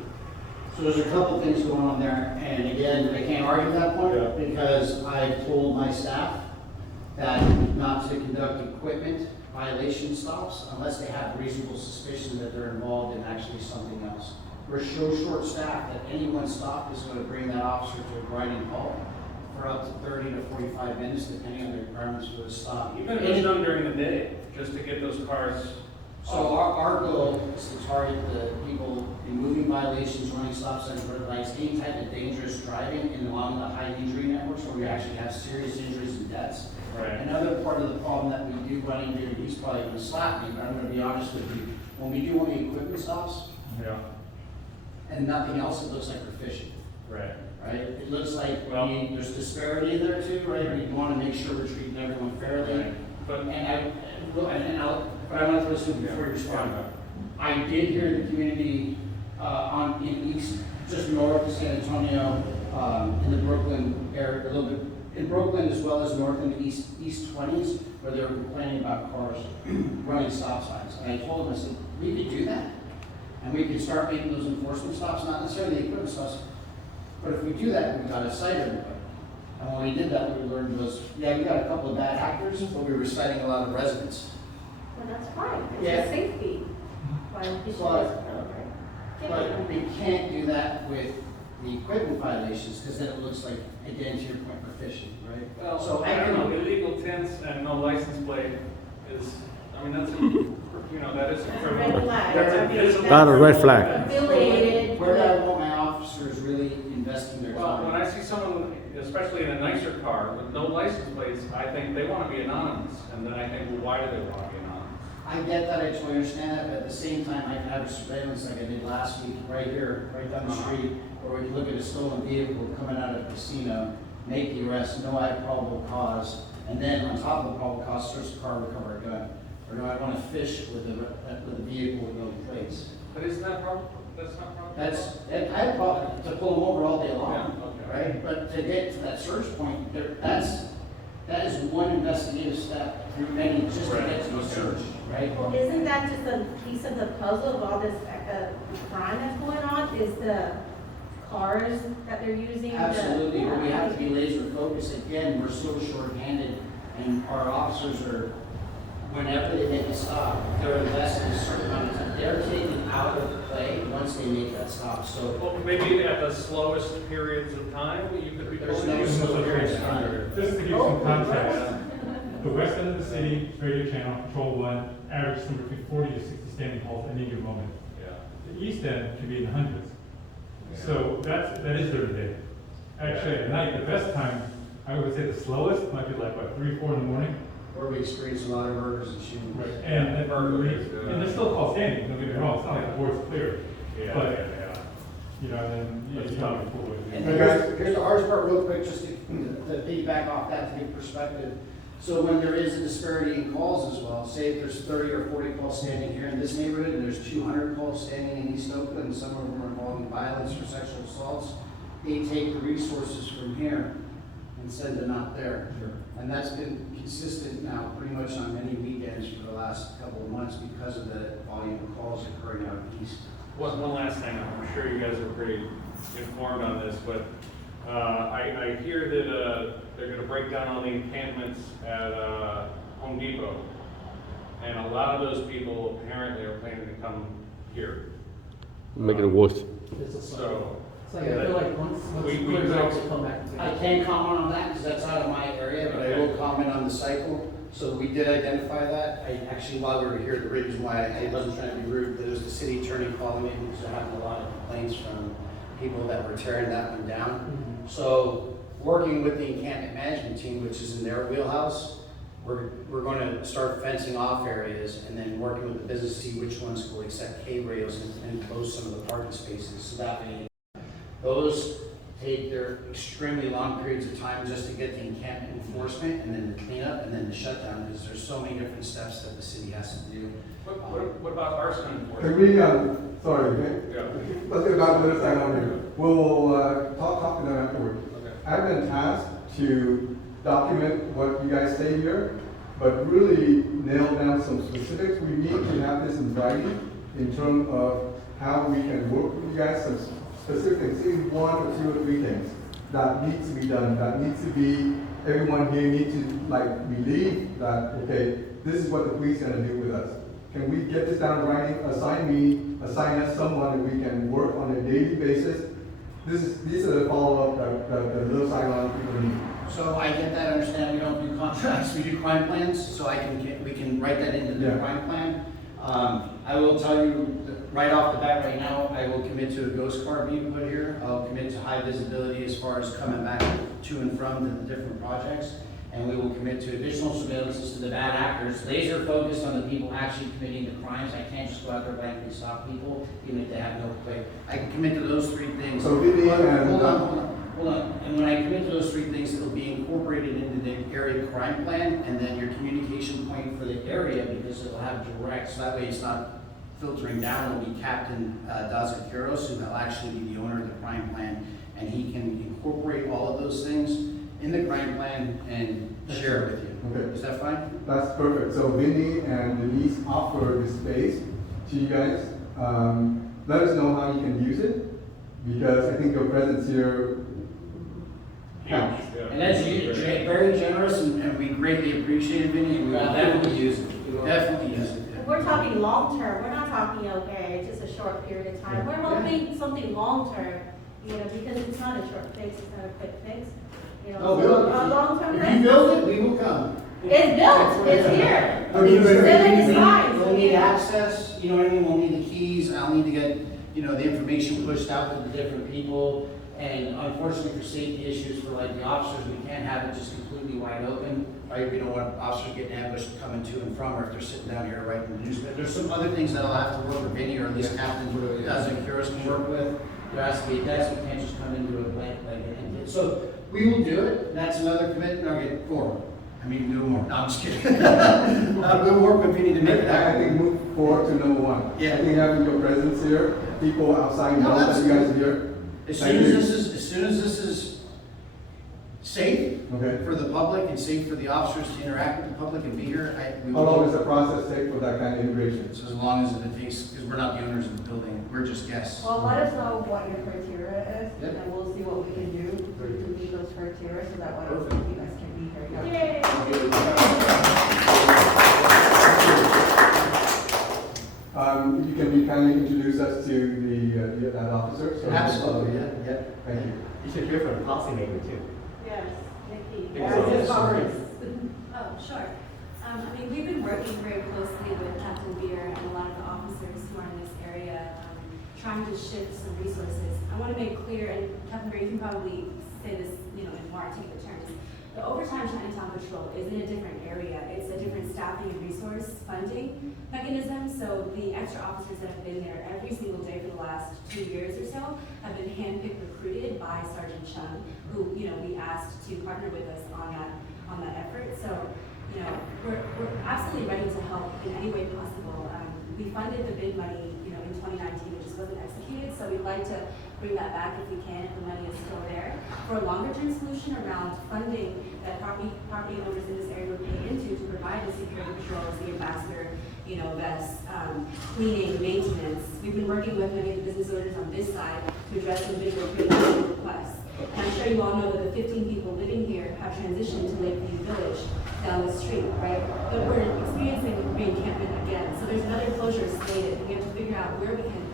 So there's a couple things going on there, and again, I can't argue that point, Yeah. because I told my staff that not to conduct equipment violation stops unless they have reasonable suspicion that they're involved in actually something else. We're so short-staffed that any one stop is going to bring that officer to a grinding halt for up to 30 to 45 minutes, depending on the requirements for the stop. Even if it's done during the day, just to get those cars. So our goal is to target the people removing violations, running stop signs, red lights, any type of dangerous driving and along the high injury networks where we actually have serious injuries and deaths. Right. Another part of the problem that we do run into, and he's probably gonna slap me, but I'm gonna be honest with you, when we do only equipment stops Yeah. and nothing else, it looks like we're fishing, Right. right? It looks like Well- there's disparity there too, right? We wanna make sure we're treating everyone fairly. Right. But But I want to throw this in before you respond. I did hear the community in east, just north of San Antonio, in the Brooklyn area, a little bit, in Brooklyn as well as north and east 20s, where they were complaining about cars running stop signs. And I told them, I said, we could do that. And we could start making those enforcement stops, not necessarily the equipment stops, but if we do that, we've got to cite everybody. And when we did that, what we learned was, yeah, we got a couple of bad actors, but we were citing a lot of residents. Well, that's fine, it's Yeah. a safety violation. But we can't do that with the equipment violations, because then it looks like, again, to your point, we're fishing, right? Well, So I don't know, illegal tents and no license plate is, I mean, that's, you know, that is a That's a criminal. red flag. That's I mean, visible- that's Not a red flag. Affiliated. Where do I want my officers really investing their Well, when time? I see someone, especially in a nicer car with no license plates, I think they want to be anonymous. And then I think, well, why do they want to be anonymous? I get that, I totally understand that, but at the same time, I can have a surveillance like I did last week, right here, right down the street, where we can look at a stolen vehicle coming out of a casino, make the arrest, know I have probable cause, and then on top of the probable cause, search the car, recover a gun. Or do I want to fish with a vehicle with no plates? But isn't that problem? That's not problem? I have problem to pull them over all day long, Yeah, okay. right? But to get to that search point, that is one investigative step through many just to get to the Right, okay. search, right? Well, isn't that just a piece of the puzzle of all this crime that's going on, is the cars that they're using? Absolutely, but we Yeah. have to be laser focused. Again, we're so short-handed, and our officers are, whenever they make a stop, they're investing a certain amount of time. They're taken out of play once they make that stop, so Well, maybe at the slowest periods of time, you could be. there's pulling no in slow period of some- time. Just to give you some context, the west end of the city, radio channel, Patrol 1, averages somewhere between 40 to 60 standing calls at any given moment. Yeah. The east end can be in the hundreds. So that is during the day. Actually, at night, the best time, I would say the slowest might be like, what, 3, 4 in the morning? Where we experience a lot of murders and shootings. Right. And there's still calls standing, don't get me wrong, it's not like the board's clear. Yeah, But, yeah. you know, then, yeah, That's you tough. know, pull it. And here's the hardest part real quick, just to piggyback off that to give perspective. So when there is a disparity in calls as well, say if there's 30 or 40 calls standing here in this neighborhood, and there's 200 calls standing in East Oakland, and some of them are involving violence or sexual assaults, they take the resources from here and send them out there. And that's been consistent now pretty much on many weekends for the last couple of months because of the volume of calls occurring out east. One last thing, I'm sure you guys are pretty informed on this, but I hear that they're gonna break down all the encampments at Home Depot. And a lot of those people apparently are planning to come here. Make it worse. So. It's like, I feel like once We it clears could- out, they come back. I can't comment on that because that's out of my area, but I will comment on the cycle. So we did identify that. Actually, while we were here, the reason why I wasn't trying to be rude, but it was the city attorney calling me because there happened a lot of complaints from people that were tearing that one down. So working with the encampment management team, which is in their wheelhouse, we're going to start fencing off areas and then working with the business to see which ones will accept K-rails and close some of the parking spaces. So that way, those take their extremely long periods of time just to get the encampment enforcement and then the cleanup and then the shutdown, because there's so many different steps that the city has to do. What about arson Can enforcement? we, sorry, okay? Yeah. Let's get back to this side over here. We'll talk to them afterwards. Okay. I've been tasked to document what you guys say here, but really nail down some specifics. We need to have this in writing in terms of how we can work with you guys, some specific things, maybe 1 or 2 or 3 things that needs to be done, that needs to be, everyone here needs to like believe that, okay, this is what the police are gonna do with us. Can we get this down in writing, assign us someone that we can work on a daily basis? These are the follow-up that the Little Saigon people need. So I get that, understand we don't do contracts, we do crime plans, so we can write that into the Yeah. crime plan. I will tell you, right off the bat right now, I will commit to a ghost car being put here. I'll commit to high visibility as far as coming back to and from to the different projects. And we will commit to additional surveillance to the bad actors, laser focused on the people actually committing the crimes. I can't just go out there blankly stop people, even if they have no play. I can commit to those 3 things. So Vinny and- Hold on. And when I commit to those 3 things, it'll be incorporated into the area crime plan, and then your communication point for the area, because it'll have direct, so that way it's not filtering down. It'll be Captain Dazakuros, who will actually be the owner of the crime plan, and he can incorporate all of those things in the crime plan and share it with you. Okay. Is that fine? That's perfect. So Vinny and Denise offer the space to you guys. Let us know how you can use it, because I think your presence here counts. And that's very generous, and we greatly appreciate it, Vinny, and we will definitely use it. Definitely use it. We're talking long-term, we're not talking, okay, just a short period of time. We're hoping something long-term, because it's not a short fix, it's not a quick fix. No, A long-term if fix. you build it, we will come. It's built, it's here. I mean, It's still in the signs. we'll need access, you know what I mean, we'll need the keys, I'll need to get, the information pushed out to the different people. And unfortunately for safety issues for like the officers, we can't have it just completely wide open, right? We don't want officers getting ambushed coming to and from, or if they're sitting down here writing the newspaper. There's some other things that I'll have to work with Vinny, or at least Captain Dazakuros can work with. There has to be a desk, we can't just come into a blank, so we will do it, that's another commitment, okay, 4. I mean, do more, no, I'm just kidding. We'll work with Vinny to make it I happen. think move forward to number 1. Yeah. I think having your presence here, people outside No, know that you guys are here. As Thank soon you. as soon as this is safe Okay. for the public and safe for the officers to interact with the public and be here, we How long will. does the process take for that kind of integration? So as long as it takes, because we're not the owners of the building, we're just guests. Well, let us know what your criteria is, Yep. and we'll see what we can do to meet those criteria, so that whatever Perfect. you guys can be here. You can kindly introduce us to that officer? So- Absolutely, yeah. Thank you. You should hear from the policymaker too. Yes, Nikki. Yes. Oh, sure. We've been working very closely with Captain Beere and a lot of the officers who are in this area, trying to shift some resources. I want to make clear, and Captain Beere, you can probably say this, in more articulate terms. The overtime Chinatown patrol is in a different area. It's a different staffing and resource funding mechanism. So the extra officers that have been there every single day for the last 2 years or so have been handpicked, recruited by Sergeant Chung, who we asked to partner with us on that effort. So we're absolutely ready to help in any way possible. We funded the bid money in 2019, it just wasn't executed. So we'd like to bring that back if we can, if the money is still there, for a longer-term solution around funding that property owners in this area would pay into to provide the security patrols, the ambassador, vests, cleaning, maintenance. We've been working with many of the business owners on this side to address some visual creativity requests. And I'm sure you all know that the 15 people living here have transitioned to Lakeview Village down the street, right? But we're experiencing re-encampment again. So there's another closure slated. We have to figure out where we can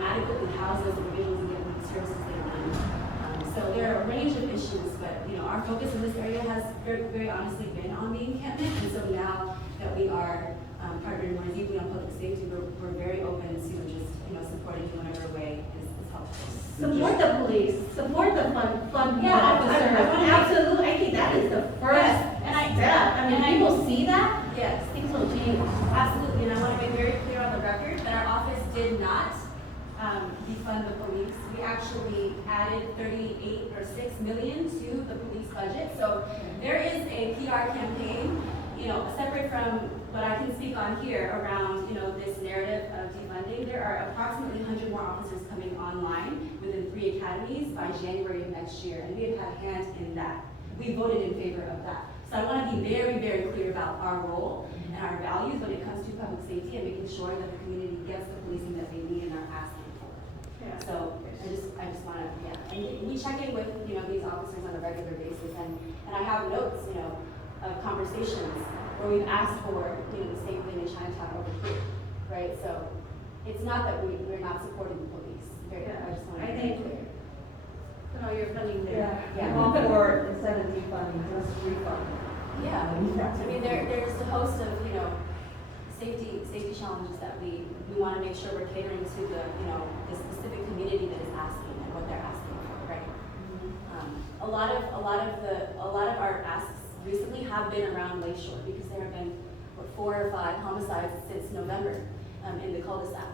adequately house those individuals and get them the services they need. So there are a range of issues, but our focus in this area has very, very honestly been on the encampment. And so now that we are partnering more deeply on public safety, we're very open to just supporting in whatever way is helpful. Support the police, support the fund Yeah, officers. Absolutely, I think that is the first step. People see that, Yes. things will change. Absolutely, and I want to make very clear on the record that our office did not defund the police. We actually added 38 or 6 million to the police budget. So there is a PR campaign, separate from what I can speak on here around, this narrative of defunding. There are approximately 100 more officers coming online within 3 academies by January of next year, and we have had a hand in that. we voted in favor of that. So I want to be very, very clear about our role and our values when it comes to public safety and making sure that the community gets the policing that they need and are asking for. So I just want to, and we check in with, these officers on a regular basis, and I have notes, of conversations where we've asked for, the same thing in Chinatown over here, right? So it's not that we're not supporting the police. I just want to be clear. No, you're funding there. I'm all for instead of defunding, just refund. Yeah, I mean, there's a host of, safety challenges that we want to make sure we're catering to the specific community that is asking and what they're asking for, right? A lot of our asks recently have been around Lakeshore because there have been 4 or 5 homicides since November in the cul-de-sac.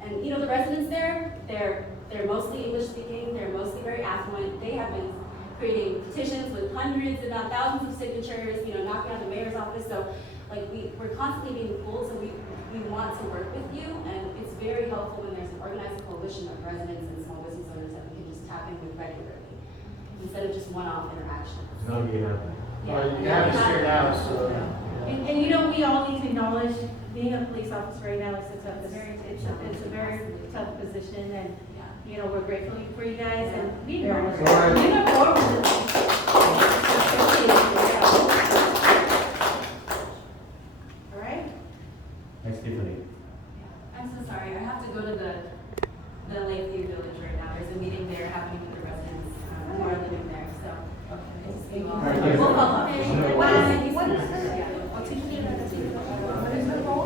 And the residents there, they're mostly English speaking, they're mostly very affluent. They have been creating petitions with hundreds, if not thousands of signatures, knocking on the mayor's office. So we're constantly being pulled, so we want to work with you, and it's very helpful when there's an organized coalition of residents and small business owners that we can just tap in with regularly, instead of just one-off interactions. No, you have. You have it straight out, so. And we all need to acknowledge, being a police officer right now, it's a very tough position, and, we're grateful for you guys, and we know. All right? Thanks, Tiffany. I'm so sorry, I have to go to the Lakeview Village right now. There's a meeting there happening with the residents who are living there, so. I just see you all. Alright, We'll follow up. What is this? Yeah. What is the role?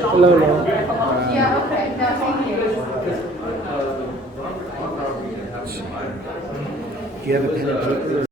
Hello, ma'am. Yeah, okay, no, thank you. Do you have a pen and paper?